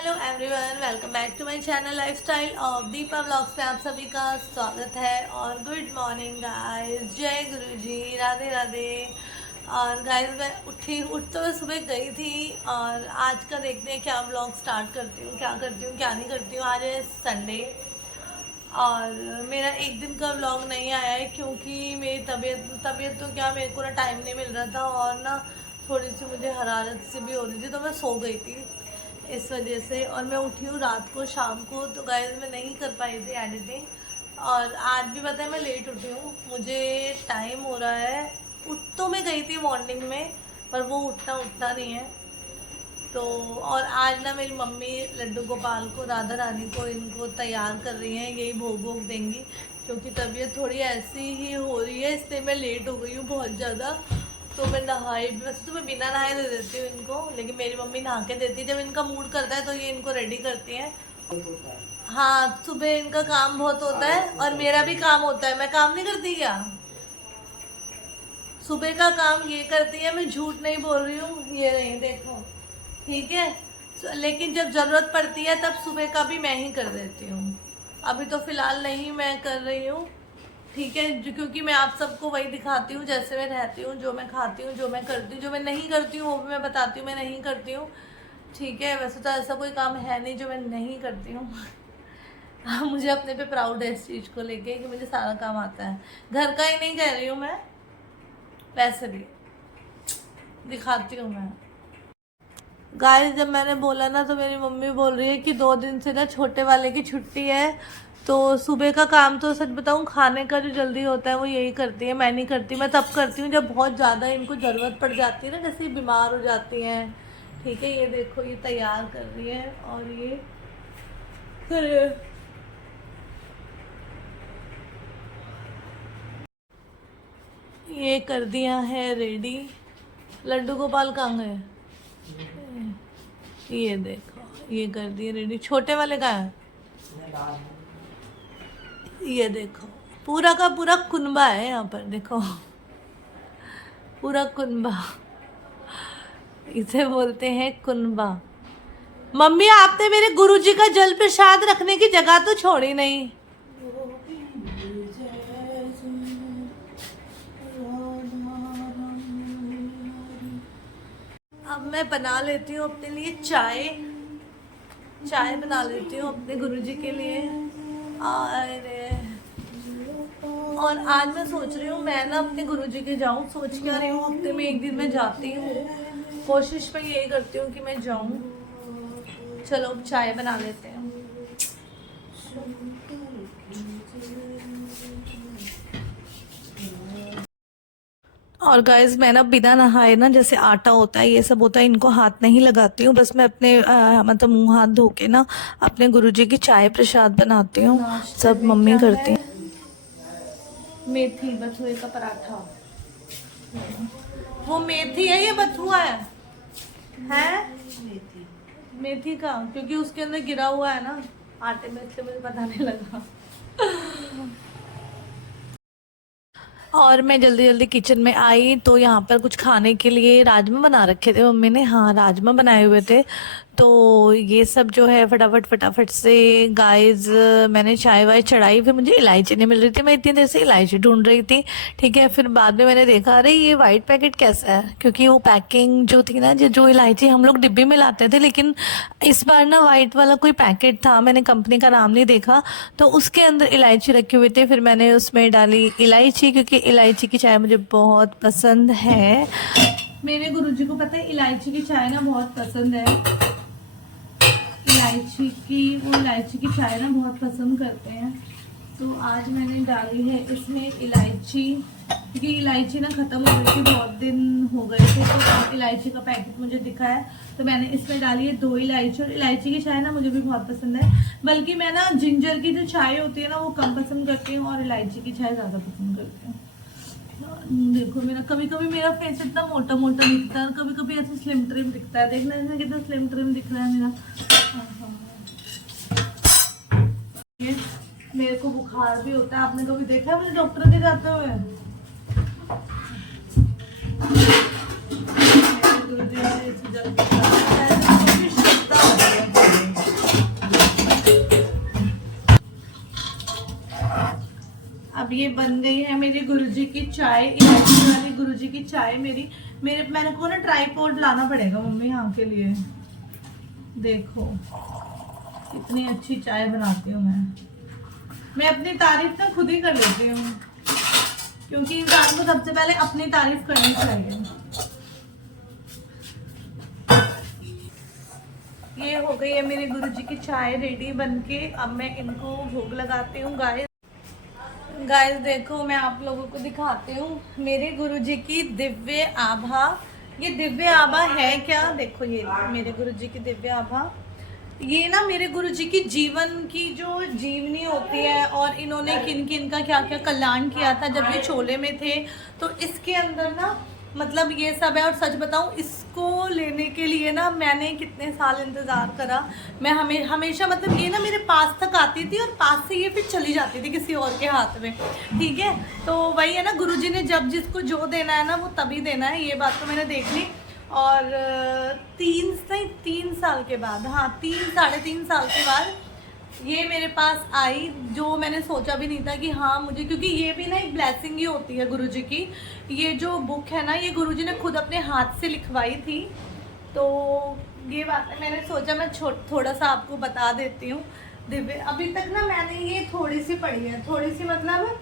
Hello everyone, welcome back to my channel lifestyle of Deepa vlogs में आप सभी का स्वागत है। और गुड मॉर्निंग गाइस, जय गुरु जी, राधे राधे। और गाइस मैं उठ तो मैं सुबह गई थी और आज का देखते हैं क्या व्लॉग स्टार्ट करती हूँ, क्या करती हूँ क्या नहीं करती हूँ। आज है संडे और मेरा एक दिन का व्लॉग नहीं आया है क्योंकि मेरी तबीयत तो क्या, मेरे को ना टाइम नहीं मिल रहा था और ना थोड़ी सी मुझे हरारत सी भी हो रही थी, तो मैं सो गई थी इस वजह से। और मैं उठी हूँ रात को, शाम को, तो गाइस मैं नहीं कर पाई थी एडिटिंग। और आज भी पता है मैं लेट उठी हूँ, मुझे टाइम हो रहा है। उठ तो मैं गई थी मॉर्निंग में, पर वो उठता नहीं है। तो और आज ना मेरी मम्मी लड्डू गोपाल को, राधा रानी को, इनको तैयार कर रही हैं, यही भोग भोग देंगी क्योंकि तबीयत थोड़ी ऐसी ही हो रही है, इसलिए मैं लेट हो गई हूँ बहुत ज़्यादा। तो मैं नहाई, वैसे तो मैं बिना नहाए दे देती हूँ इनको, लेकिन मेरी मम्मी नहा के देती है। जब इनका मूड करता है तो ये इनको रेडी करती हैं। हाँ, सुबह इनका काम बहुत होता है और मेरा भी काम होता है। मैं काम नहीं करती क्या? सुबह का काम ये करती है, मैं झूठ नहीं बोल रही हूँ। ये नहीं, देखो, ठीक है। लेकिन जब ज़रूरत पड़ती है तब सुबह का भी मैं ही कर देती हूँ। अभी तो फ़िलहाल नहीं मैं कर रही हूँ, ठीक है, क्योंकि मैं आप सबको वही दिखाती हूँ जैसे मैं रहती हूँ, जो मैं खाती हूँ, जो मैं करती हूँ। जो मैं नहीं करती हूँ वो भी मैं बताती हूँ, मैं नहीं करती हूँ, ठीक है। वैसे तो ऐसा कोई काम है नहीं जो मैं नहीं करती हूँ। हाँ, मुझे अपने पे प्राउड है इस चीज़ को लेके कि मुझे सारा काम आता है। घर का ही नहीं कह रही हूँ मैं, वैसे भी दिखाती हूँ मैं। गाइस जब मैंने बोला ना तो मेरी मम्मी बोल रही है कि 2 दिन से ना छोटे वाले की छुट्टी है, तो सुबह का काम तो सच बताऊं खाने का जो जल्दी होता है वो यही करती है, मैं नहीं करती। मैं तब करती हूँ जब बहुत ज़्यादा इनको ज़रूरत पड़ जाती है ना, जैसे बीमार हो जाती हैं, ठीक है। ये देखो, ये तैयार कर रही है और ये ये कर दिया है रेडी। लड्डू गोपाल कहाँ गए? ये देखो, ये कर दिए रेडी। छोटे वाले का है, ये देखो, पूरा का पूरा कुनबा है यहाँ पर, देखो, पूरा कुनबा। इसे बोलते हैं कुनबा। मम्मी आपने मेरे गुरुजी का जल प्रसाद रखने की जगह तो छोड़ी नहीं। अब मैं बना लेती हूँ अपने लिए चाय। चाय बना लेती हूँ अपने गुरुजी के लिए। और आज मैं सोच रही हूँ मैं ना अपने गुरुजी के जाऊँ, सोच क्या रही हूँ, हफ्ते में एक दिन मैं जाती हूँ, कोशिश मैं यही करती हूँ कि मैं जाऊँ। चलो अब चाय बना लेते हैं। और गाइस मैं ना बिना नहाए ना, जैसे आटा होता है ये सब होता है, इनको हाथ नहीं लगाती हूँ। बस मैं अपने मतलब मुंह हाथ धो के ना अपने गुरुजी की चाय प्रसाद बनाती हूँ। सब मम्मी करती हैं। मेथी बथुए का पराठा। वो मेथी है, ये बथुआ है मेथी। मेथी का, क्योंकि उसके अंदर गिरा हुआ है ना आटे में, इससे मुझे पता नहीं लगा। और मैं जल्दी जल्दी किचन में आई तो यहाँ पर कुछ खाने के लिए राजमा बना रखे थे मम्मी ने। हाँ, राजमा बनाए हुए थे। तो ये सब जो है फटाफट फटाफट से गाइस मैंने चाय वाय चढ़ाई। फिर मुझे इलायची नहीं मिल रही थी, मैं इतनी देर से इलायची ढूंढ रही थी, ठीक है। फिर बाद में मैंने देखा, अरे ये वाइट पैकेट कैसा है, क्योंकि वो पैकिंग जो थी ना, जो इलायची हम लोग डिब्बी में लाते थे, लेकिन इस बार ना वाइट वाला कोई पैकेट था, मैंने कंपनी का नाम नहीं देखा, तो उसके अंदर इलायची रखी हुई थी। फिर मैंने उसमें डाली इलायची, क्योंकि इलायची की चाय मुझे बहुत पसंद है। मेरे गुरुजी को पता है इलायची की चाय ना बहुत पसंद है। वो इलायची की चाय ना बहुत पसंद करते हैं। तो आज मैंने डाली है इसमें इलायची, क्योंकि इलायची ना ख़त्म हो गई थी, बहुत दिन हो गए थे, तो इलायची का पैकेट मुझे दिखा है तो मैंने इसमें डाली है 2 इलायची। और इलायची की चाय ना मुझे भी बहुत पसंद है, बल्कि मैं ना जिंजर की जो चाय होती है ना वो कम पसंद करती हूँ और इलायची की चाय ज़्यादा पसंद करती हूँ। देखो मेरा कभी कभी मेरा फेस इतना मोटा मोटा दिखता है और कभी कभी ऐसे स्लिम ट्रिम दिखता है। देखना इसमें कितना स्लिम ट्रिम दिख रहा है मेरा। मेरे को बुखार भी होता है, आपने कभी देखा है मुझे डॉक्टर के जाते हुए? अब ये बन गई है मेरी गुरुजी की चाय, इलायची वाली गुरुजी की चाय। मेरे को ना ट्राइपॉड लाना पड़ेगा मम्मी यहाँ के लिए। देखो इतनी अच्छी चाय बनाती हूँ मैं अपनी तारीफ ना खुद ही कर लेती हूँ, क्योंकि इंसान को सबसे पहले अपनी तारीफ करनी चाहिए। ये हो गई है मेरी गुरुजी की चाय रेडी बनके। अब मैं इनको भोग लगाती हूँ। गाइस देखो मैं आप लोगों को दिखाती हूँ मेरे गुरुजी की दिव्य आभा। ये दिव्य आभा है क्या, देखो ये मेरे गुरुजी की दिव्य आभा। ये ना मेरे गुरुजी की जीवन की जो जीवनी होती है और इन्होंने किन किन का क्या क्या कल्याण किया था जब ये चोले में थे, तो इसके अंदर ना मतलब ये सब है। और सच बताऊं, इसको लेने के लिए ना मैंने कितने साल इंतज़ार करा। मैं हमेशा मतलब ये ना मेरे पास तक आती थी और पास से ये फिर चली जाती थी किसी और के हाथ में, ठीक है। तो वही है ना, गुरुजी ने जब जिसको जो देना है ना वो तभी देना है, ये बात तो मैंने देख ली। और 3 साल के बाद, हाँ 3-3.5 साल के बाद ये मेरे पास आई, जो मैंने सोचा भी नहीं था कि हाँ मुझे, क्योंकि ये भी ना एक ब्लेसिंग ही होती है गुरुजी की। ये जो बुक है ना, ये गुरुजी ने खुद अपने हाथ से लिखवाई थी। तो ये बात है, मैंने सोचा मैं थोड़ा सा आपको बता देती हूँ। दिव्य अभी तक ना मैंने ये थोड़ी सी पढ़ी है, थोड़ी सी मतलब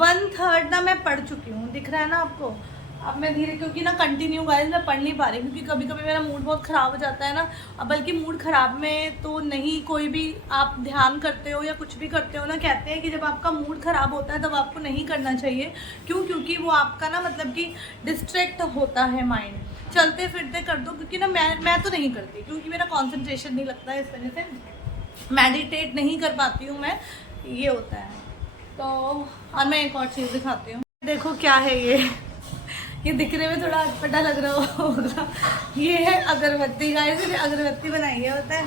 1/3 ना मैं पढ़ चुकी हूँ, दिख रहा है ना आपको। अब मैं धीरे, क्योंकि ना कंटिन्यू गाइस मैं पढ़ नहीं पा रही, क्योंकि कभी कभी मेरा मूड बहुत ख़राब हो जाता है ना। अब बल्कि मूड ख़राब में तो नहीं, कोई भी आप ध्यान करते हो या कुछ भी करते हो ना, कहते हैं कि जब आपका मूड ख़राब होता है तब आपको नहीं करना चाहिए। क्यों? क्योंकि वो आपका ना मतलब कि डिस्ट्रैक्ट होता है माइंड। चलते फिरते कर दो, क्योंकि ना मैं तो नहीं करती, क्योंकि मेरा कॉन्सेंट्रेशन नहीं लगता है, इस वजह से मेडिटेट नहीं कर पाती हूँ मैं, ये होता है। तो और मैं एक और चीज़ दिखाती हूँ, देखो क्या है ये दिखने में थोड़ा अटपटा लग रहा होगा। ये है अगरबत्ती गाइस, ये अगरबत्ती बनाई है होता है,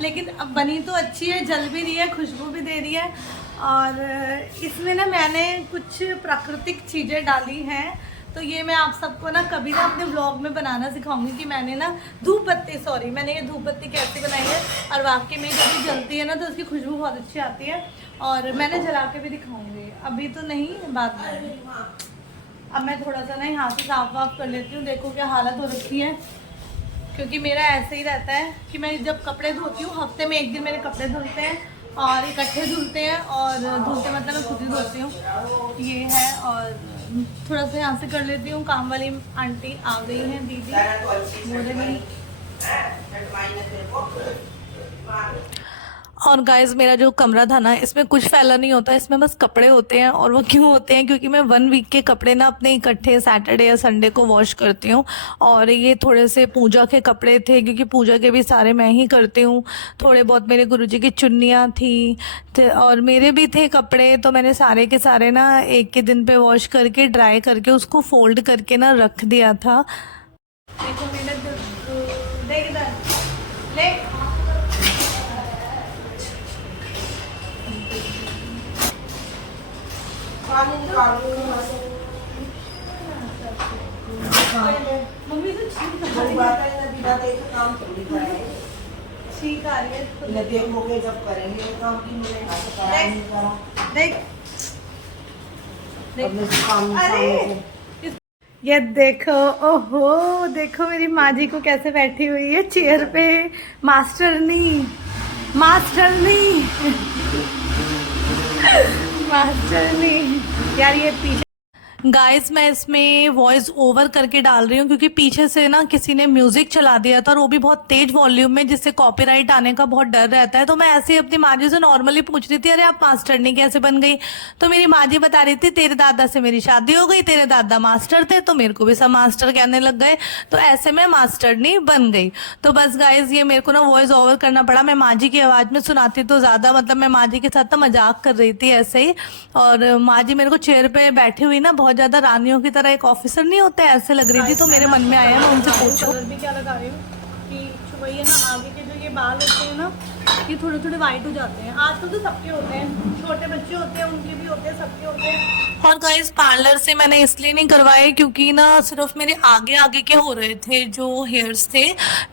लेकिन अब बनी तो अच्छी है, जल भी रही है, खुशबू भी दे रही है। और इसमें ना मैंने कुछ प्राकृतिक चीज़ें डाली हैं, तो ये मैं आप सबको ना कभी ना अपने व्लॉग में बनाना सिखाऊंगी कि मैंने ना मैंने ये धूप बत्ती कैसे बनाई है। और वाकई में जब भी जलती है ना तो उसकी खुशबू बहुत अच्छी आती है, और मैंने जला के भी दिखाऊंगी, अभी तो नहीं, बाद में। अब मैं थोड़ा सा ना यहाँ से साफ वाफ कर लेती हूँ। देखो क्या हालत हो रखी है, क्योंकि मेरा ऐसे ही रहता है कि मैं जब कपड़े धोती हूँ, हफ्ते में एक दिन मेरे कपड़े धुलते हैं और इकट्ठे धुलते हैं, और धुलते मतलब मैं खुद ही धोती हूँ, ये है। और थोड़ा सा यहाँ से कर लेती हूँ। काम वाली आंटी आ गई हैं, दीदी बोले नहीं। और गाइस मेरा जो कमरा था ना, इसमें कुछ फैला नहीं होता, इसमें बस कपड़े होते हैं। और वो क्यों होते हैं? क्योंकि मैं 1 वीक के कपड़े ना अपने इकट्ठे सैटरडे या संडे को वॉश करती हूँ। और ये थोड़े से पूजा के कपड़े थे, क्योंकि पूजा के भी सारे मैं ही करती हूँ। थोड़े बहुत मेरे गुरुजी की चुन्नियाँ थी और मेरे भी थे कपड़े, तो मैंने सारे के सारे ना एक के दिन पे वॉश करके ड्राई करके उसको फोल्ड करके ना रख दिया था। देखो मेरे देख ले, मम्मी तो ठीक आ रही है, देखोगे जब करेंगे काम की अरे ये देखो, ओहो देखो मेरी माँ जी को कैसे बैठी हुई है चेयर पे, मास्टरनी यार। ये पीछे गाइस मैं इसमें वॉइस ओवर करके डाल रही हूँ, क्योंकि पीछे से ना किसी ने म्यूजिक चला दिया था और वो भी बहुत तेज वॉल्यूम में, जिससे कॉपीराइट आने का बहुत डर रहता है। तो मैं ऐसे ही अपनी माँ जी से नॉर्मली पूछ रही थी, अरे आप मास्टरनी कैसे बन गई? तो मेरी माँ जी बता रही थी, तेरे दादा से मेरी शादी हो गई, तेरे दादा मास्टर थे तो मेरे को भी सब मास्टर कहने लग गए, तो ऐसे में मास्टरनी बन गई। तो बस गाइज ये मेरे को ना वॉइस ओवर करना पड़ा। मैं माँ जी की आवाज़ में सुनाती तो ज़्यादा, मतलब मैं माँ जी के साथ तो मजाक कर रही थी ऐसे ही। और माँ जी मेरे को चेयर पे बैठी हुई ना बहुत ज्यादा रानियों की तरह, एक ऑफिसर नहीं होते ऐसे लग रही थी। तो मेरे मन में आया मैं उनसे पूछूं, कलर भी क्या लगा रही हूँ कि वही है ना, आगे के जो ये बाल होते हैं ना, ये थोड़े थोड़े वाइट हो जाते हैं। आजकल तो सबके होते हैं, छोटे बच्चे होते हैं उनके भी होते हैं, सबके होते हैं। और गाइस पार्लर से मैंने इसलिए नहीं करवाए क्योंकि ना सिर्फ मेरे आगे आगे के हो रहे थे जो हेयर्स थे।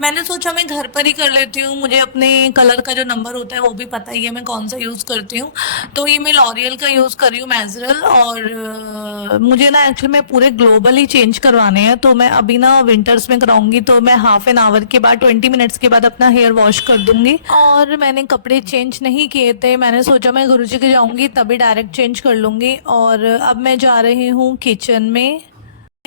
मैंने सोचा मैं घर पर ही कर लेती हूँ, मुझे अपने कलर का जो नंबर होता है वो भी पता ही है मैं कौन सा यूज़ करती हूँ। तो ये मैं लॉरियल का यूज़ कर रही हूँ मैजरल। और मुझे ना एक्चुअली मैं पूरे ग्लोबली चेंज करवाने हैं, तो मैं अभी ना विंटर्स में कराऊंगी, तो मैं हाफ एन आवर के बाद 20 मिनट्स के बाद अपना हेयर वॉश कर दूंगी। और मैंने कपड़े चेंज नहीं किए थे, मैंने सोचा मैं गुरुजी के जाऊंगी तभी डायरेक्ट चेंज कर लूंगी। और अब मैं जा रही हूँ किचन में।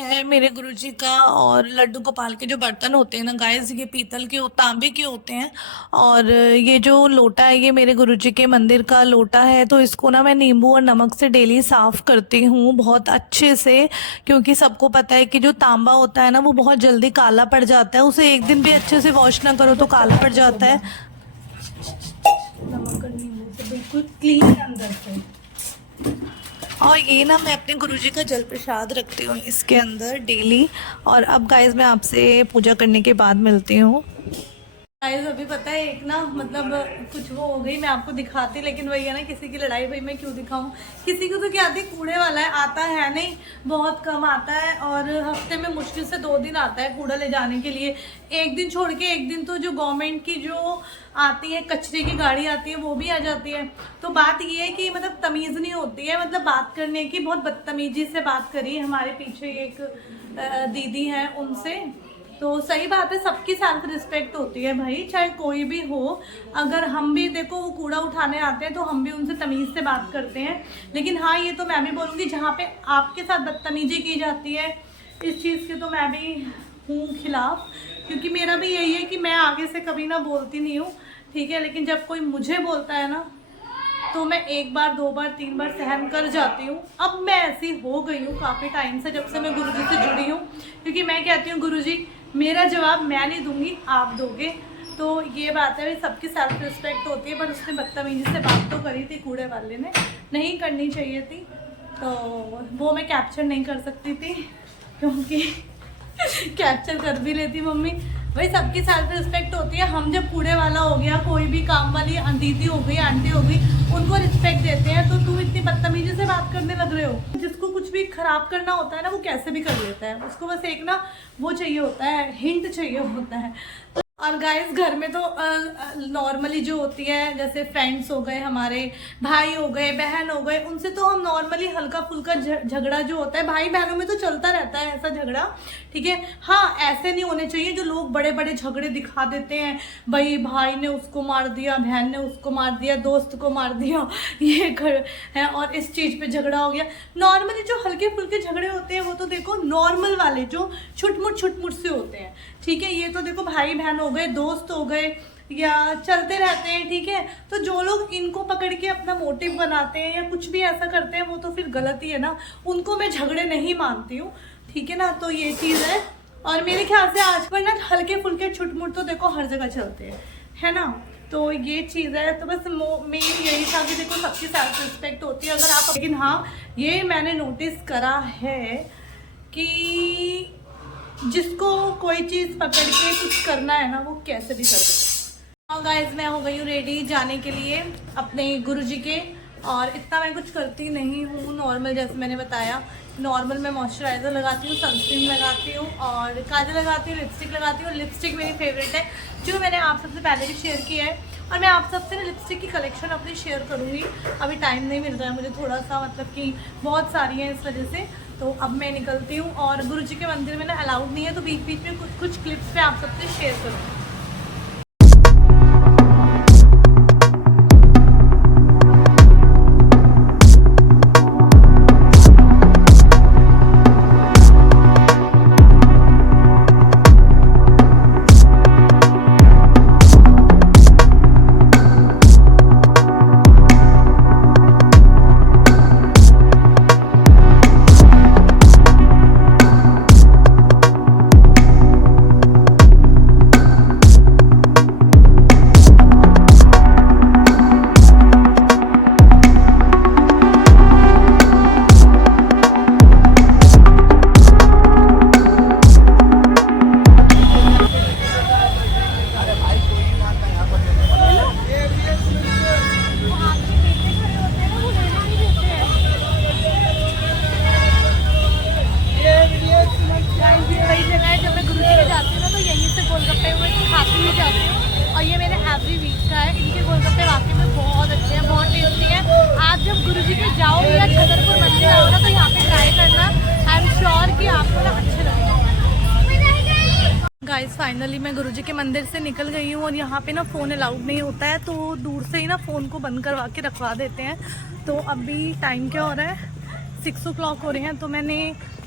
है मेरे गुरुजी का और लड्डू गोपाल के जो बर्तन होते हैं ना गाइस, ये पीतल के तांबे के होते हैं। और ये जो लोटा है ये मेरे गुरुजी के मंदिर का लोटा है, तो इसको ना मैं नींबू और नमक से डेली साफ करती हूँ बहुत अच्छे से। क्योंकि सबको पता है कि जो तांबा होता है ना वो बहुत जल्दी काला पड़ जाता है, उसे एक दिन भी अच्छे से वॉश ना करो तो काला पड़ जाता है। नमक और नींबू से बिल्कुल क्लीन अंदर से। और ये ना मैं अपने गुरुजी का जल प्रसाद रखती हूँ इसके अंदर डेली। और अब गाइस मैं आपसे पूजा करने के बाद मिलती हूँ। गाइस अभी पता है एक ना मतलब कुछ वो हो गई, मैं आपको दिखाती, लेकिन वही है ना किसी की लड़ाई भाई मैं क्यों दिखाऊं। किसी को तो क्या आती कूड़े वाला है, आता है नहीं, बहुत कम आता है। और हफ्ते में मुश्किल से 2 दिन आता है कूड़ा ले जाने के लिए। एक दिन छोड़ के एक दिन तो जो गवर्नमेंट की जो आती है कचरे की गाड़ी आती है वो भी आ जाती है। तो बात ये है कि मतलब तमीज़ नहीं होती है, मतलब बात करने की बहुत बदतमीजी से बात करी। हमारे पीछे एक दीदी हैं उनसे, तो सही बात है, सबकी सेल्फ रिस्पेक्ट होती है भाई, चाहे कोई भी हो। अगर हम भी देखो वो कूड़ा उठाने आते हैं तो हम भी उनसे तमीज़ से बात करते हैं। लेकिन हाँ ये तो मैं भी बोलूँगी, जहाँ पे आपके साथ बदतमीजी की जाती है इस चीज़ के तो मैं भी हूँ खिलाफ। क्योंकि मेरा भी यही है कि मैं आगे से कभी ना बोलती नहीं हूँ, ठीक है। लेकिन जब कोई मुझे बोलता है ना तो मैं 1 बार 2 बार 3 बार सहन कर जाती हूँ। अब मैं ऐसी हो गई हूँ काफ़ी टाइम से, जब से मैं गुरुजी से जुड़ी हूँ। क्योंकि मैं कहती हूँ गुरुजी मेरा जवाब मैं नहीं दूंगी, आप दोगे। तो ये बात है, सबकी सेल्फ रिस्पेक्ट होती है। पर उसने बदतमीजी से बात तो करी थी कूड़े वाले ने, नहीं करनी चाहिए थी, तो वो मैं कैप्चर नहीं कर सकती थी क्योंकि कैप्चर कर भी लेती मम्मी। भाई सबकी सेल्फ रिस्पेक्ट होती है। हम जब कूड़े वाला हो गया, कोई भी काम वाली दीदी हो गई, आंटी हो गई, उनको रिस्पेक्ट देते हैं, तो तुम इतनी बदतमीजी से बात करने लग रहे हो। जिसको कुछ भी खराब करना होता है ना वो कैसे भी कर लेता है, उसको बस एक ना वो चाहिए होता है, हिंट चाहिए होता है। और गाइस घर में तो नॉर्मली जो होती है, जैसे फ्रेंड्स हो गए, हमारे भाई हो गए, बहन हो गए, उनसे तो हम नॉर्मली हल्का फुल्का झगड़ा जो होता है, भाई बहनों में तो चलता रहता है ऐसा झगड़ा, ठीक है। हाँ ऐसे नहीं होने चाहिए जो लोग बड़े बड़े झगड़े दिखा देते हैं, भाई ने उसको मार दिया, बहन ने उसको मार दिया, दोस्त को मार दिया, ये है और इस चीज़ पे झगड़ा हो गया। नॉर्मली जो हल्के फुल्के झगड़े होते हैं वो तो देखो नॉर्मल वाले जो छुटमुट से होते हैं, ठीक है। ये तो देखो भाई बहन हो गए, दोस्त हो गए, या चलते रहते हैं, ठीक है। तो जो लोग इनको पकड़ के अपना मोटिव बनाते हैं या कुछ भी ऐसा करते हैं वो तो फिर गलत ही है ना, उनको मैं झगड़े नहीं मानती हूँ, ठीक है ना। तो ये चीज़ है। और मेरे ख्याल से आजकल ना हल्के फुल्के छुटमुट तो देखो हर जगह चलते हैं, है ना। तो ये चीज़ है। तो बस मेन यही था कि देखो सबकी सेल्फ रिस्पेक्ट होती है अगर आप। लेकिन हाँ ये मैंने नोटिस करा है कि जिसको कोई चीज़ पकड़ के कुछ करना है ना वो कैसे भी कर देगा। हाँ गाइस मैं हो गई हूँ रेडी जाने के लिए अपने गुरुजी के। और इतना मैं कुछ करती नहीं हूँ, नॉर्मल जैसे मैंने बताया, नॉर्मल मैं मॉइस्चराइज़र लगाती हूँ, सनस्क्रीन लगाती हूँ और काजल लगाती हूँ, लिपस्टिक लगाती हूँ। लिपस्टिक मेरी फेवरेट है जो मैंने आप सबसे पहले भी शेयर किया है। और मैं आप सबसे ना लिपस्टिक की कलेक्शन अपनी शेयर करूँगी, अभी टाइम नहीं मिल रहा है मुझे थोड़ा सा, मतलब कि बहुत सारी हैं इस वजह से। तो अब मैं निकलती हूँ और गुरुजी के मंदिर में ना अलाउड नहीं है, तो बीच बीच में कुछ क्लिप्स मैं आप सबसे शेयर करूँगी। गुरु जी के जाओ या छतरपुर मंदिर आओ ना, तो यहाँ पे ट्राई करना। आई एम श्योर कि आपको ना अच्छे लगेंगे। गाइस फाइनली मैं गुरुजी के मंदिर से निकल गई हूँ और यहाँ पे ना फ़ोन अलाउड नहीं होता है, तो दूर से ही ना फ़ोन को बंद करवा के रखवा देते हैं। तो अभी टाइम क्या हो रहा है, 6 o'clock हो रहे हैं। तो मैंने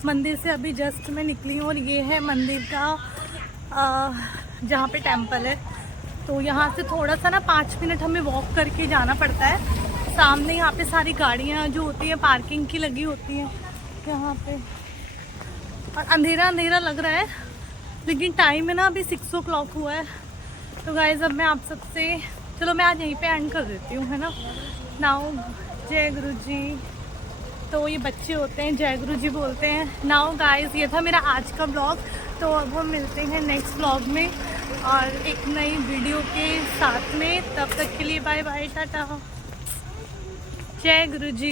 मंदिर से अभी जस्ट मैं निकली हूँ और ये है मंदिर का जहाँ पे टेम्पल है। तो यहाँ से थोड़ा सा ना 5 मिनट हमें वॉक करके जाना पड़ता है। सामने यहाँ पे सारी गाड़ियाँ जो होती हैं पार्किंग की लगी होती हैं यहाँ पे, और अंधेरा अंधेरा लग रहा है, लेकिन टाइम है ना अभी 6 o'clock हुआ है। तो गाइज अब मैं आप सबसे, चलो मैं आज यहीं पे एंड कर देती हूँ, है ना। नाउ जय गुरु जी, तो ये बच्चे होते हैं जय गुरु जी बोलते हैं। नाउ गाइज ये था मेरा आज का ब्लॉग। तो अब हम मिलते हैं नेक्स्ट ब्लॉग में और एक नई वीडियो के साथ में। तब तक के लिए बाय बाय, टाटा, जय गुरु जी।